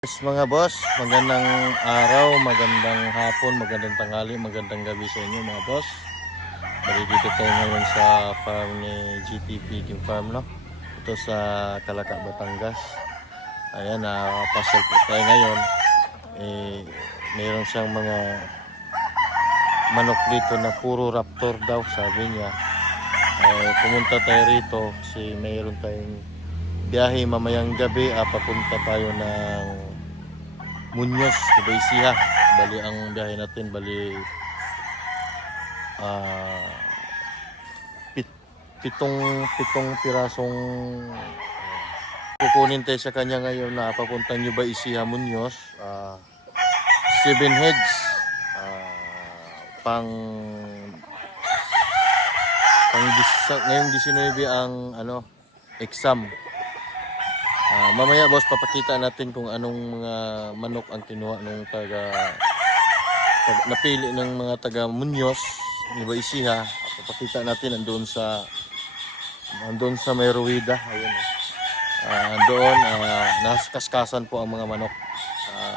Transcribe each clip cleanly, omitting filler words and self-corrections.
Yes, mga boss, magandang araw, magandang hapon, magandang tanghali, magandang gabi sa inyo mga boss. Bali dito tayo ngayon sa farm ni GTP Game Farm, no? Ito sa Calaca, Batangas. Ayan, pasal po tayo ngayon. Mayroon siyang mga manok dito na puro raptor daw, sabi niya. Pumunta tayo rito kasi mayroon tayong biyahe mamayang gabi. Papunta tayo ng Muñoz, Ibaysiha. Bali ang biyahe natin, bali pitong pirasong kukunin tayo sa kanya ngayon na papuntang Ibaysiha, Muñoz. 7 heads, pang ngayong 19 ang exam. Mamaya boss, papakita natin kung anong mga manok ang kinuha nung napili ng mga taga Muñoz, Ibaysiha. Papakita natin andun sa may ruwida. Ayun. Doon naskaskasan po ang mga manok.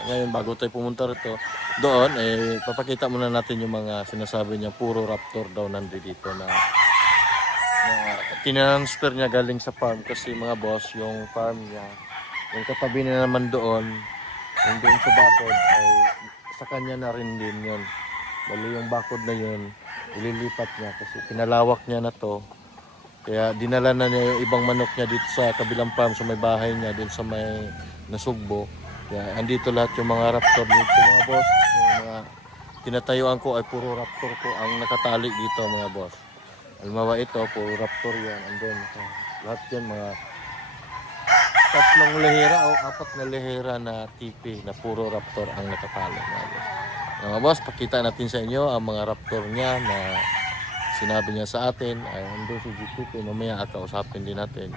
Ngayon bago tayo pumunta rito doon, papakita muna natin yung mga sinasabi niya puro raptor daw nandito na tinransfer niya galing sa farm kasi mga boss, yung farm niya, yung katabi na naman doon, yung doon sa bakod ay sa kanya na rin din yun. Bali yung bakod na yun, ililipat niya kasi pinalawak niya na to. Kaya dinala na niya yung ibang manok niya dito sa kabilang farm, sa may bahay niya, dun sa may Nasugbo. Kaya andito lahat yung mga raptor dito mga boss. Yung mga tinatayuan ko ay puro raptor ko ang nakatali dito mga boss. Halimbawa ito, puro raptor yan. Andun, lahat yan mga 3 lehera o 4 na lehera na tipi na puro raptor ang nakatali. Mga boss, pakita natin sa inyo ang mga raptor niya na sinabi niya sa atin. Ay, andun si GTP, mamaya kausapin din natin.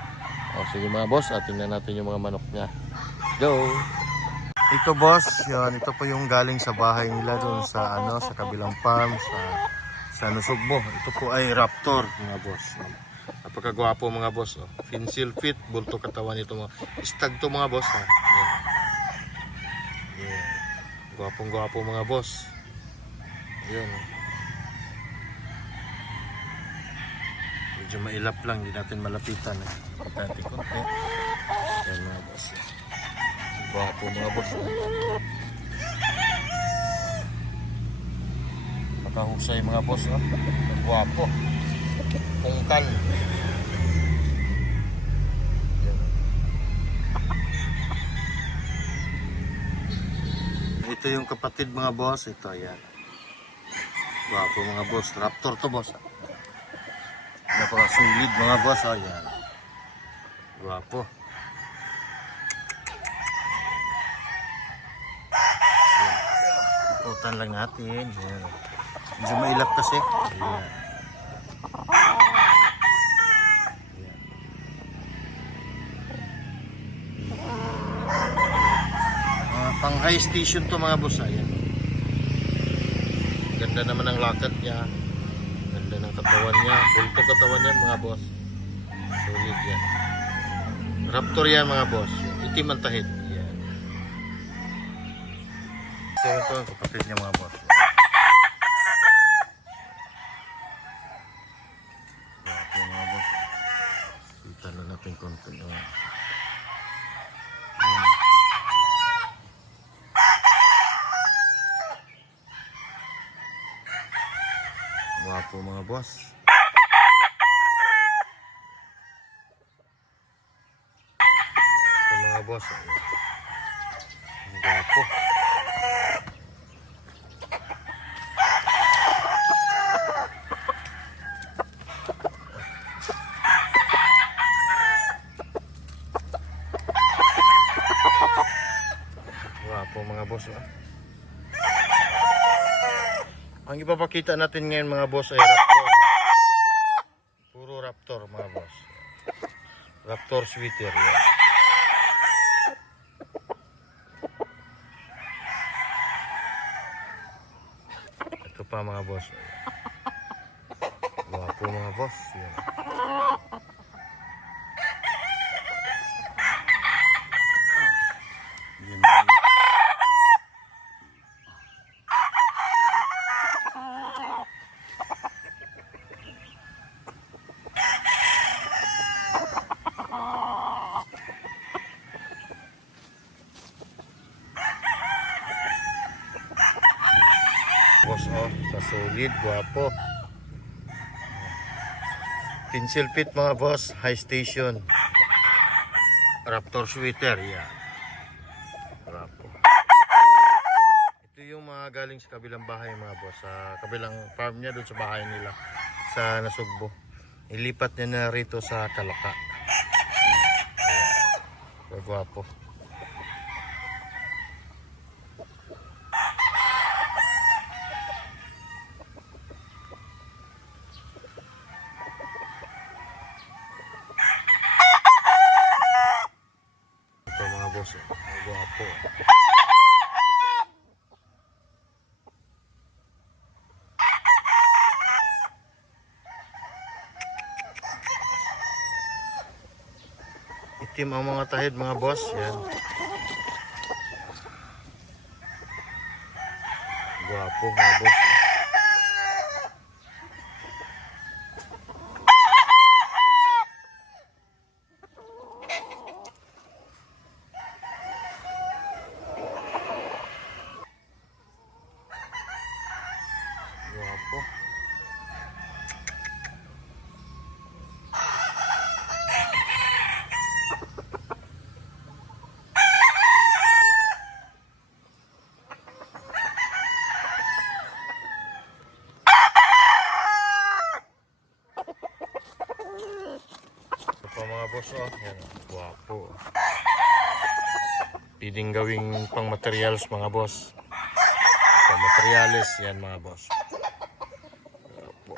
Sige mga boss, tingnan natin yung mga manok niya. Go! Ito boss, yan, ito po yung galing sa bahay nila doon sa sa kabilang farm sa Nasugbo. Ito po ay raptor mga boss. Napakagwapo mga boss. Finsil fit, bulto katawan ito mga. Stag to mga boss. Yeah. Gwapong gwapo mga boss. Ayun. Medyo mailap lang, hindi natin malapitan. Konti konti. Ayan mga boss. Gwapo mga boss. Kahusay mga boss, guwapo, pungkal. Ito yung kapatid mga boss, ito yan. Guwapo mga boss, raptor to boss. Napakasulit mga boss, yan. Guwapo. Ikutan lang natin, yan. Medyo mailap kasi. Ayan. Pang high station to mga boss. Ayan. Ganda naman ang lakad niya. Ganda ng katawan niya. Bulto katawan niya mga boss. Solid yan. Raptor yan mga boss. Itim ang tahid. Ayan. Ito ang kapatid niya mga boss. Konti wapo mga boss. Ito mga boss, wapo. Mga boss, ang ipapakita natin ngayon mga boss ay raptor. Puro raptor mga boss. Raptor sweater yan. Ito pa mga boss. Guwapo mga boss yan. Yan. solid, guwapo. Pencil pit mga boss, high station. Raptor sweater, yan. Guwapo. Ito yung mga galing sa kabilang bahay mga boss, sa kabilang farm niya, doon sa bahay nila sa Nasugbo. Ilipat niya na rito sa Kalaka. Guwapo. Ito mga boss, guwapo. Itim ang mga tahid mga boss, yan. Guwapo mga boss. Guwapo. Ito pa mga boss, oh. Yan, guwapo. Pwedeng gawing pang materials mga boss. Pang materials yan mga boss. Guwapo.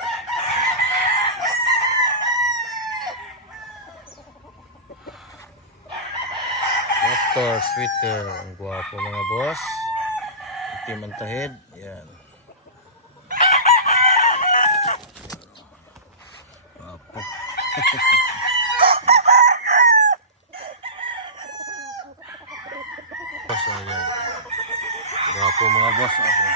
Raptor sweater, ang guwapo mga boss. Itim ang tahid, yan. Guwapo. Boss, ayan. Guwapo mga boss. Okay.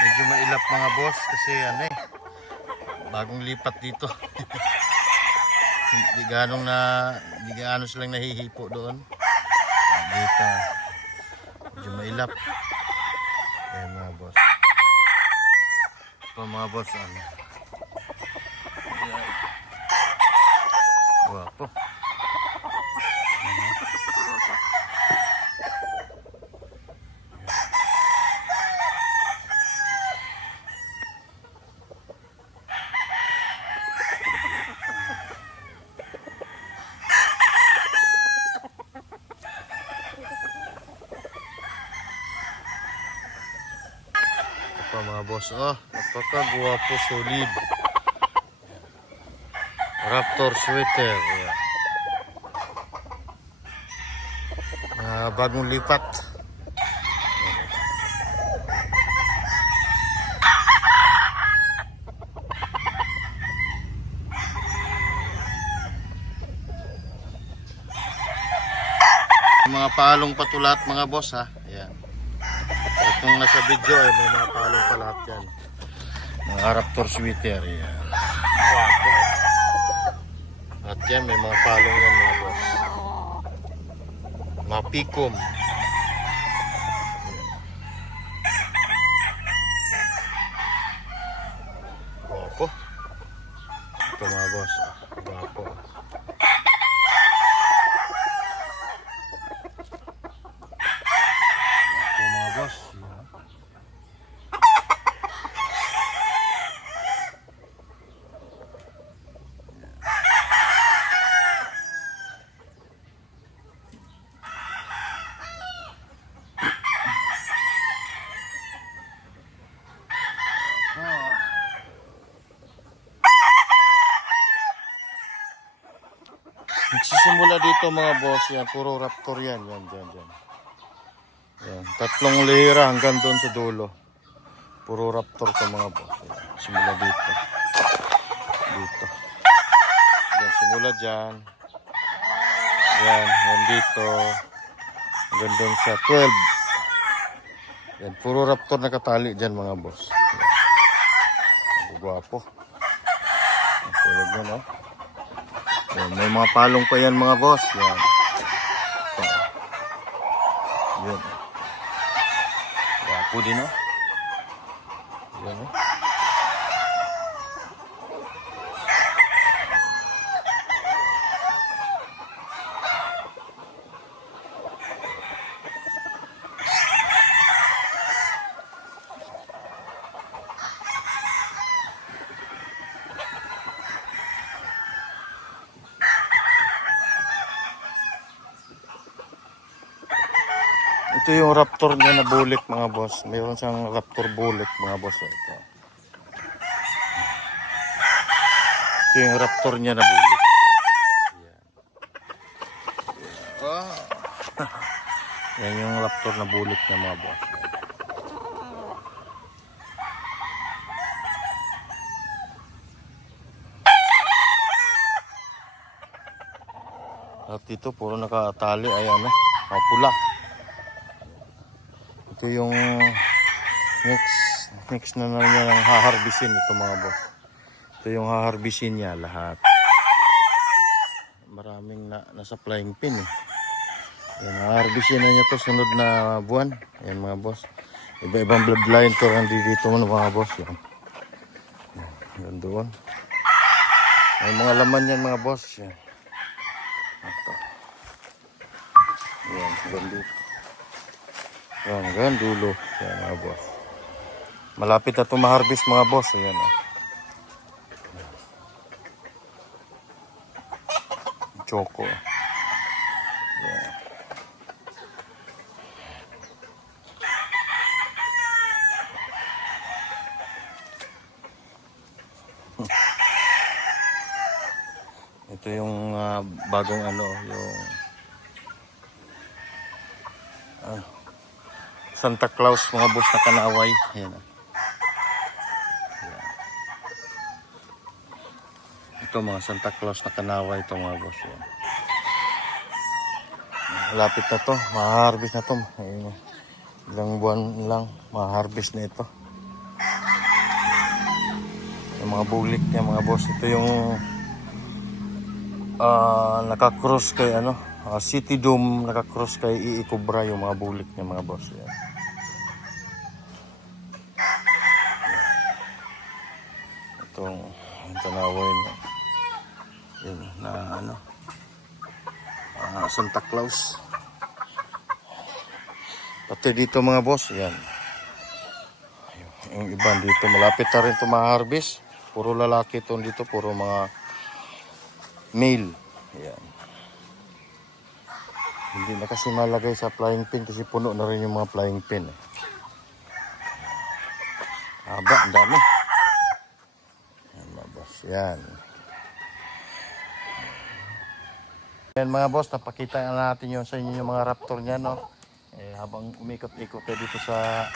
Medyo mailap mga boss kasi ano eh, bagong lipat dito. Di gaano silang nahihipo doon. Dito. Medyo mailap. Ayan mga boss. Ito mga boss, ano. Guwapo. Ito mga boss, oh, napaka-guwapo, solid. Raptor sweater. Ayan. Bagong lipat. Mga palong patulat mga boss ha. Ayan. Itong nasa video ay may mga palong palat yan. Mga Raptor sweater. Ayan. At yan may mga palong yan mga boss. Mga pikom. Guwapo. Ito mga boss. Guwapo. Ito mga boss. Nagsisimula dito mga boss, yan, puro Raptor yan, yan. Yan, tatlong lira hanggang doon sa dulo. Puro Raptor to mga boss. Yan, simula dito. Dito. Yan, simula dyan. Yan, yan dito. Hanggang doon sa 12. Yan, puro raptor nakatali dyan mga boss. Yan. Gwapo. Ang tulog mo, no? Yan, may mga palong pa yan mga boss. Yan. Yan. Gwapo din, no? Yan, no? Ito yung raptor niya na bulik mga boss. Mayroon siyang raptor bulik mga boss. Ito. Ito yung raptor niya na bulik. Yan. Wow. Yan yung raptor na bulik niya mga boss. At dito puro nakatali ay ano, pula. Ito yung next na niya ng haharbisin ito mga boss. Ito yung haharbisin niya lahat. Maraming nasa flying pin eh. Yan, haharbisin na niya to sunod na buwan. Yan mga boss. Iba-ibang bloodline to dito mga boss. Yan. Yan doon. May mga laman yan mga boss. Yan. Ito. Yan, dito. Hanggang dulo. Yan mga boss. Malapit na ito ma-harvest mga boss. Ayan. Choco. Yan. Ito yung bagong ano, yung Santa Claus mga boss na kanaway. Ayan. Ito mga Santa Claus na kanaway ito mga boss. Ayan. Malapit na to, ma-harvest na to. Ayan. Ilang buwan lang, ma-harvest na ito. Yung mga bulik niya mga boss. Ito yung nakakross kay ano, City Dome, nakakross kay Iikobra yung mga bulik niya mga boss. Ayan. Itong tanawin yun, na ano, Santa Claus. Pati dito mga boss, yan. Yung iba dito, malapit na rin ito ma-harvest. Puro lalaki ito dito, puro mga male. Yan. Hindi na kasi malagay sa flying pin kasi puno na rin yung mga flying pin. Haba, ang dami. Yan mga boss, yan. Yan mga boss, napakita na natin yung sa inyo yung mga raptor niya, no? Habang umikot-ikot tayo dito sa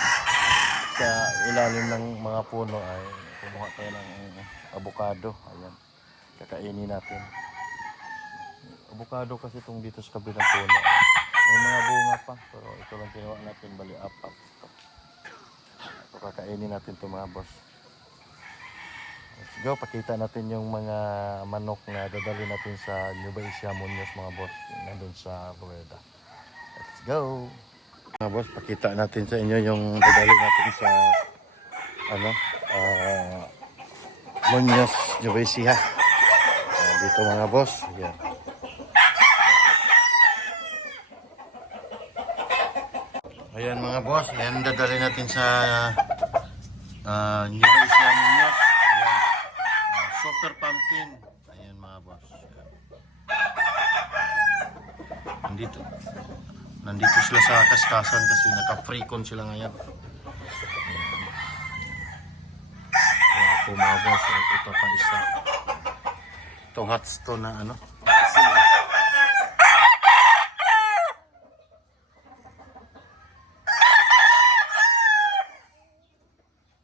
ilalim ng mga puno ay kumuha tayo ng avocado. Ayan, kakainin natin. Avocado kasi itong dito sa kabilang puno. May mga bunga pa, pero ito lang kinuha natin, bali apat. Ito kakainin natin ito mga boss. Let's go, pakita natin yung mga manok na dadali natin sa Nueva Ecija Muñoz mga boss, nandun sa Rueda. Let's go! Mga boss, pakita natin sa inyo yung dadali natin sa ano, Muñoz, Nueva Ecija. Dito mga boss, yan. Ayan mga boss, yan dadali natin sa Nueva Ecija Muñoz. Super pumpkin. Ayan mga boss. Nandito sila sa kaskasan kasi naka-free-con sila ngayon. Ayan po mga boss. Ito pa isa. Ito hot stone na ano.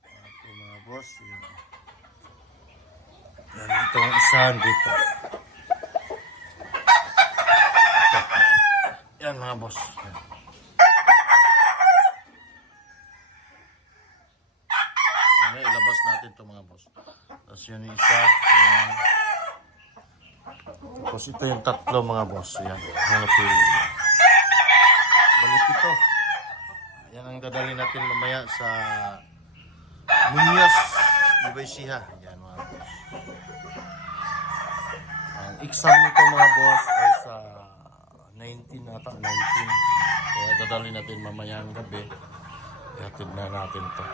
Ayan po mga boss. Ayan. Yan, ito ang isa dito. Ito mga boss. Yan. Ngayon, ilabas natin to mga boss. Tapos yun yung isa. Yan. Tapos ito yung tatlo mga boss. Yan. Hanapin. Balik ito. Yan ang dadali natin mamaya sa Muñoz, Nueva Ecija. Yan mga boss. Ang exam nito mga boss ay sa 19 ata, 19. Kaya dadali natin mamaya ang gabi. Ihatid na natin to.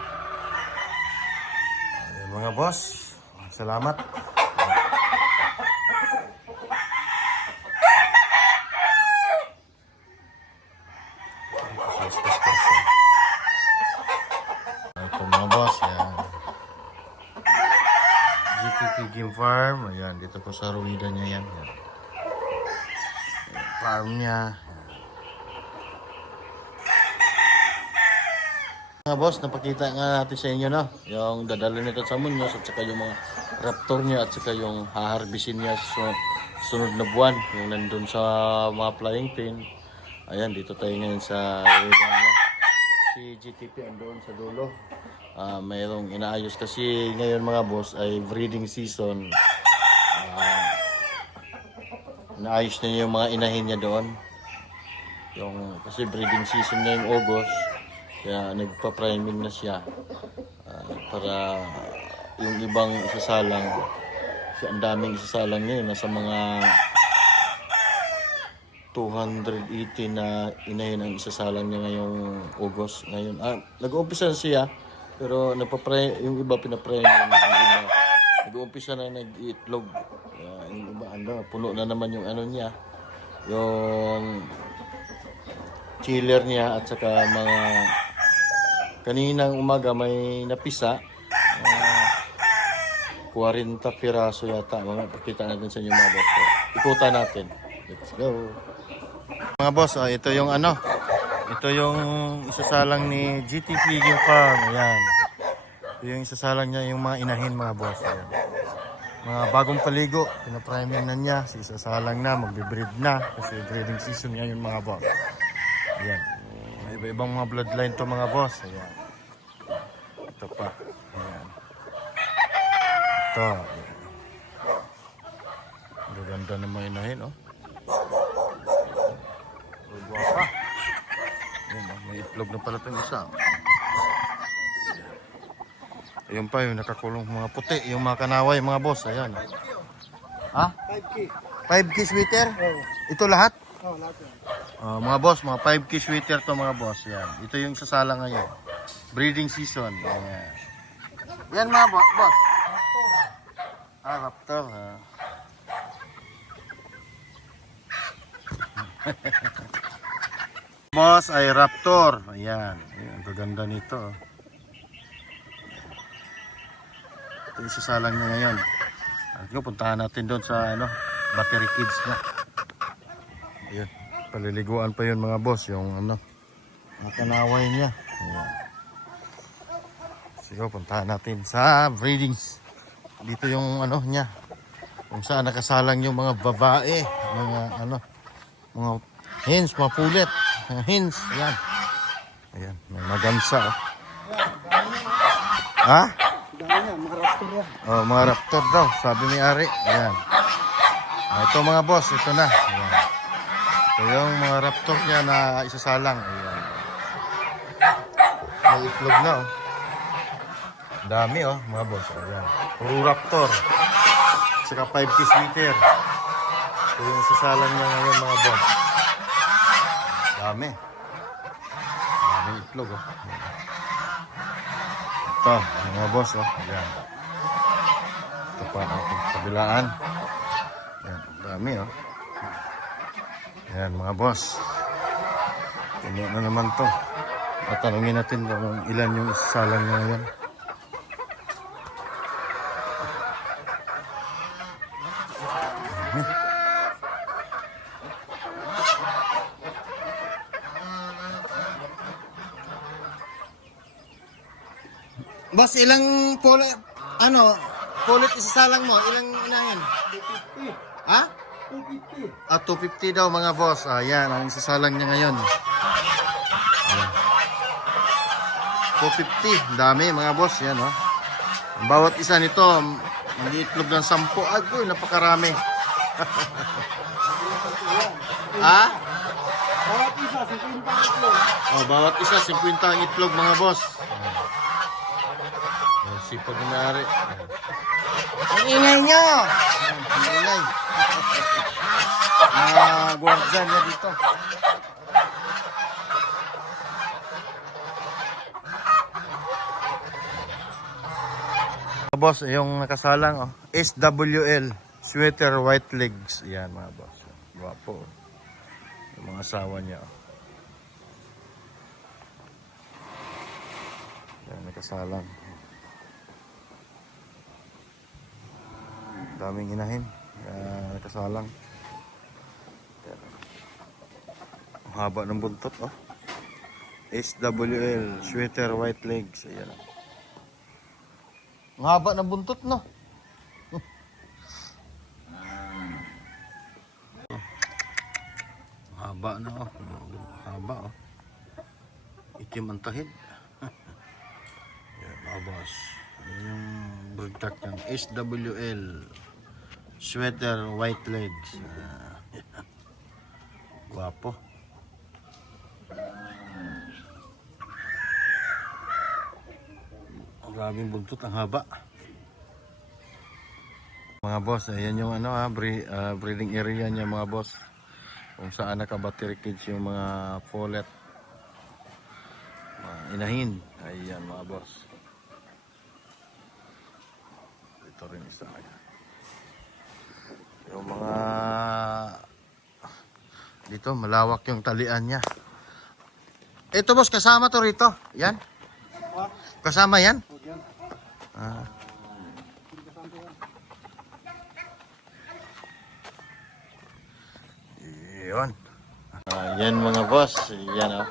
Ayan mga boss. Salamat. Ito mga boss, yan. GTP Game Farm, ayan, dito po sa Ruida niya yan. Yan. Farm niya. Mga boss, napakita nga natin sa inyo, no? Yung dadalo nito sa Muñoz at saka yung mga raptor niya at saka yung haharbisin niya sa sunod na buwan. Yung nandun sa mga flying pin. Ayan, dito tayo ngayon sa Ruida niya. Si GTP andoon sa dulo. Mayroong inaayos kasi ngayon mga boss ay breeding season. Inaayos na yung mga inahin niya doon. Kasi breeding season na yung August. Kaya nagpa-priming na siya. Para yung ibang isasalang. Kasi ang daming isasalang ngayon. Nasa mga 280 na inahin ang isasalang niya ngayong August. Ngayon, nag-uumpisa na siya. Pero yung iba pinapray yung iba. Nag-uumpisa na nag-iitlog. Yung iba, puno na naman yung ano niya. Yung chiller niya at saka mga kaninang umaga may napisa. 40 piraso yata. Pakita natin sa inyo mga boss. Ikutan natin. Let's go. Mga boss, ito yung ano. Ito yung isasalang ni GTP Game Farm. Ayan. Ito yung isasalang niya yung mga inahin mga boss. Ayan. Mga bagong paligo. Pinapriming na niya. Isasalang na. Magbe-breed na. Kasi breeding season niya yung mga boss. Ayan. May iba-ibang mga bloodline to mga boss. Ayan. Ito pa. Ayan. Ito. Ang ganda ng mga inahin, oh. Guwapa. May itlog na pala itong isa. Ayun pa yung nakakulong mga puti. Yung mga kanaway mga boss. Ayan. Ha? 5K. 5K sweater? Oo. Ito lahat? Oo, lahat yan. Mga boss, mga 5K sweater to mga boss. Yan. Ito yung sasala ngayon. Breeding season. Ayan. Yan mga boss. Raptor. Ha? Boss ay raptor. Ayan. Ang gaganda nito. Ito yung sasalang niya ngayon. Puntahan natin doon sa battery kids niya. Ayan. Paliliguan pa yun mga boss. Yung mga kanaway niya. Ayan. Sige, puntahan natin sa breedings. Dito yung niya. Kung saan nakasalang yung mga babae. Mga hens, mga pulet. Hens, ayan. Ayan, may magansa. Ha? Dami yan, mga raptor yan. Oh, mga raptor daw, sabi ni Ari. Ayan. Ito mga boss, ito na. Ayan. Ito yung mga raptor niya na isasalang. Ayan. May itlog na, oh. Dami, oh, mga boss. Ayan. Puro raptor. Saka 5 meter. Ito yung isasalang niya ngayon, mga boss. Dami. Daming itlog, oh. Ito, mga boss, oh. Ayan. Ito pa ang kabilaan. Ayan, dami, oh. Ayan, mga boss. Puno na naman to. At tanungin natin kung ilan yung isasalang niya ngayon. Boss, ilang pulit isasalang mo? Ilang inahin? Ha? 250. Ah, 250 daw mga boss. Ayan, ang isasalang niya ngayon. Ayan. 250. Dami mga boss. Yan, oh. Ang bawat isa nito, mag-iitlog ng 10. Ay, boy, napakarami. Ah? Bawat isa, 50 itlog. Oh, bawat isa, 50 ang itlog mga boss. Ayan, sipag na may-ari. Ang ingay nyo! Ayan, ang ingay. Mga gwardiyan niya dito. Boss, yung nakasalang, oh, SWL, sweater white legs. Yan mga boss. Guwapo. Yung mga asawa niya. Oh. Yan, nakasalang. Daming inahin. Yan, nakasalang. Yan. Ang haba ng buntot, oh. SWL, sweater white legs. Ayan. Ang haba ng buntot, no? Haba na, oh. Haba, oh. Itim ang tahid. Yan, mga boss. Yan yung brugtak ng SWL. Sweater, white legs. Guwapo. Grabing buntot, ang haba. Mga boss, ayan yung ano, breeding area niya mga boss. Kung saan naka-battery cage yung mga folet. Mga inahin. Ayan mga boss. Ito rin isa. Yung mga dito, malawak yung talian niya. Ito boss, kasama to rito. Yan. Kasama yan? Ah. Yun. Yan mga boss. Yan, oh.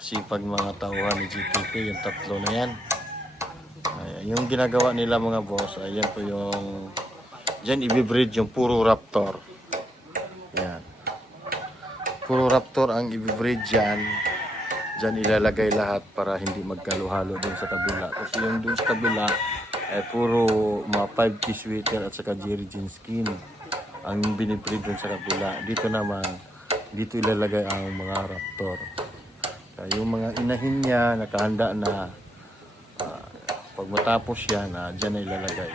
Sipag mga tauhan ni GTP. Yung tatlo na yan. Yung ginagawa nila mga boss. Ayan po yung dyan ibibreed yung puro raptor. Yan. Puro raptor ang ibibreed dyan. Diyan ilalagay lahat para hindi magkaluhalo dun sa kabila. Kasi yung dun sa kabila ay puro mga 5K sweater at saka Jerry Jean skin ang binibreed dun sa kabila. Dito naman, dito ilalagay ang mga raptor. Kaya yung mga inahin niya, nakahanda na pag matapos yan, dyan na ilalagay.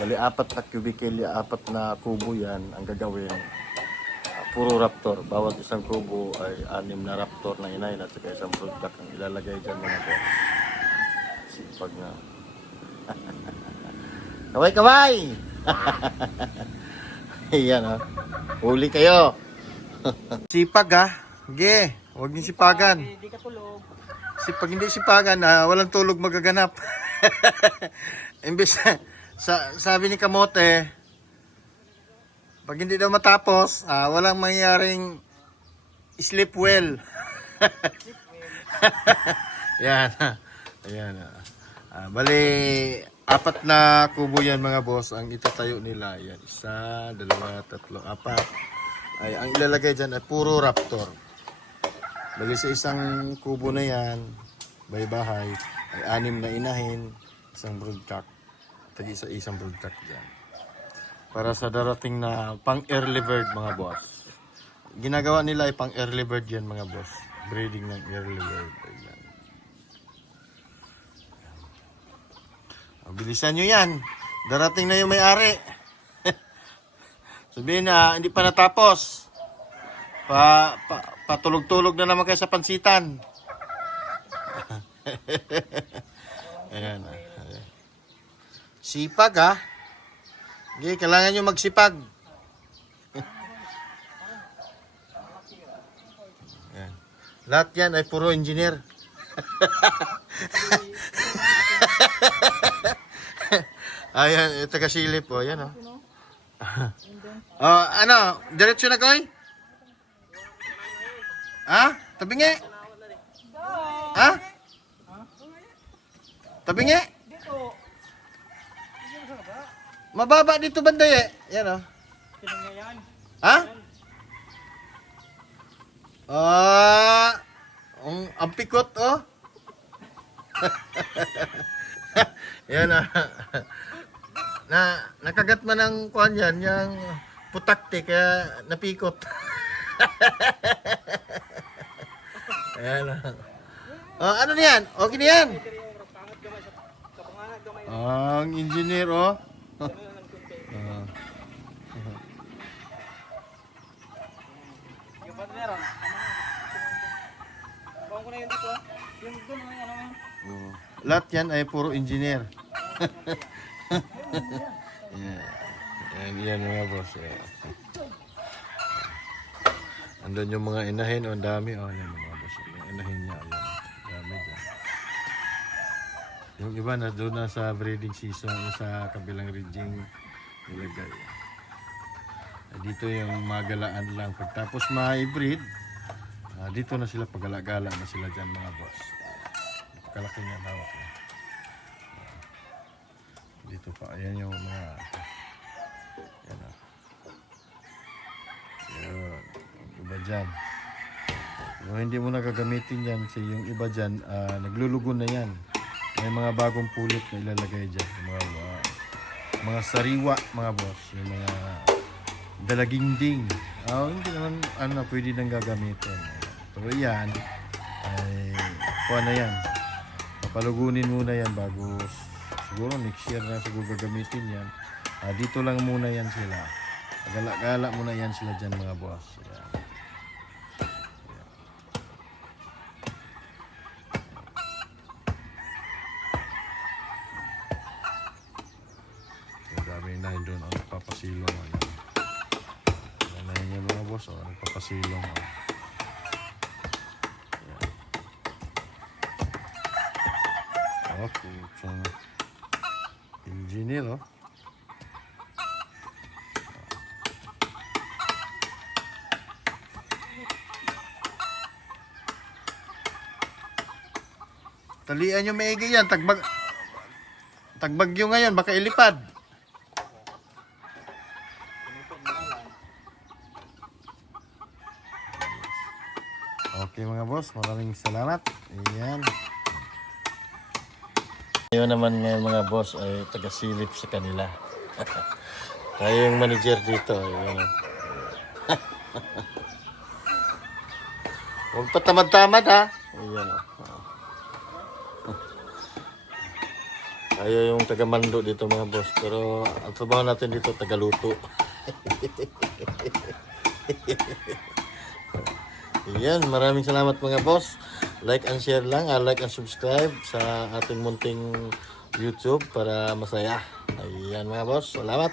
Bali, 4 na cubicle, 4 na kubo yan ang gagawin. Puro raptor. Bawat isang kubo ay 6 na raptor na inahin at saka isang broodcock ang ilalagay dyan mga boss. Sipag na. Kaway-kaway! Ayan, oh. Huli kayo. Sipag, ha? Ge, huwag niyo sipagan. Hindi ka tulog. Pag hindi sipagan, walang tulog magaganap. Imbes, sabi ni Kamote, pag hindi daw matapos, walang mangyaring sleep well. Yan. Ayan. Bali, 4 na kubo yan mga boss. Ang itatayo nila, yan. 1, 2, 3, 4. Ay, ang ilalagay dyan ay puro raptor. Bali sa isang kubo na yan, bahay-bahay, ay 6 na inahin, isang broodcock. Isang broodcock dyan. Para sa darating na pang early bird mga boss. Ginagawa nila ay pang early bird yan mga boss. Breeding ng early bird. Ayan. Bilisan nyo yan. Darating na yung may-ari. Sabihin na hindi pa natapos. Patulog-tulog na naman kayo sa pansitan. Ayan. Sipag, ha? Okay, kailangan nyo magsipag. Yan. Lahat yan ay puro engineer. Ayan, ito kasilip po. Ayan, oh. Ano, diretso na koy? Ha? Tabingi? Ha? Tabingi? Mababa dito banda eh. Yan oh. Yan. Ha? Ah, ang pikot oh. Yan ah. Nakagat man ng kuan yan, yung putakti kaya napikot. Ayan ah. Oh, ano niyan? Okay na yan? Ang engineer oh. Yung partner, bawang ko na yun dito. Yung doon, ano. Oh. Lahat yan ay puro engineer. Yan mga boss. Yeah. Andun yung mga inahin. Ang dami. Oh, yan mga boss. Yung inahin niya. Ayan. Dami dyan. Yung iba na doon na sa breeding season. Sa kabilang rigging nilagay. Dito yung magalaan lang. Pagtapos ma-breed, dito na sila pagala-gala na sila dyan mga boss. Kalaki niya hawak na. Dito pa, ayan yung mga yan o. Yun, iba dyan. Kung hindi mo na gagamitin yan, so yung iba dyan, naglulugo na yan. May mga bagong pulot na ilalagay dyan. Yung mga sariwa, mga boss. Yung mga dalaginding. Hindi naman, pwede nang gagamitin. Pero yan, ay, kuha na yan. Papalugunin muna yan bago siguro next year na siguro gagamitin yan. Dito lang muna yan sila. Gala-gala muna yan sila dyan mga boss. Yan. Yan. Dami na yun doon. Nagpapasilong. Yan na yun yung mga boss. Nagpapasilong. Okay, so engineer oh. Talian nyo maigi yan, tagbagyo ngayon, baka ilipad. Okay mga boss, maraming salamat. Ayan. Ngayon naman ngayon mga boss ay taga-silip sa kanila. Tayo yung manager dito. Ayan. Huwag pa tamad-tamad ha. Ayan. Tayo yung taga-mando dito mga boss. Pero ang trabaho natin dito taga-luto. Ayan, maraming salamat mga boss. Like and share lang, like and subscribe sa ating munting YouTube para masaya. Ayan mga boss, salamat.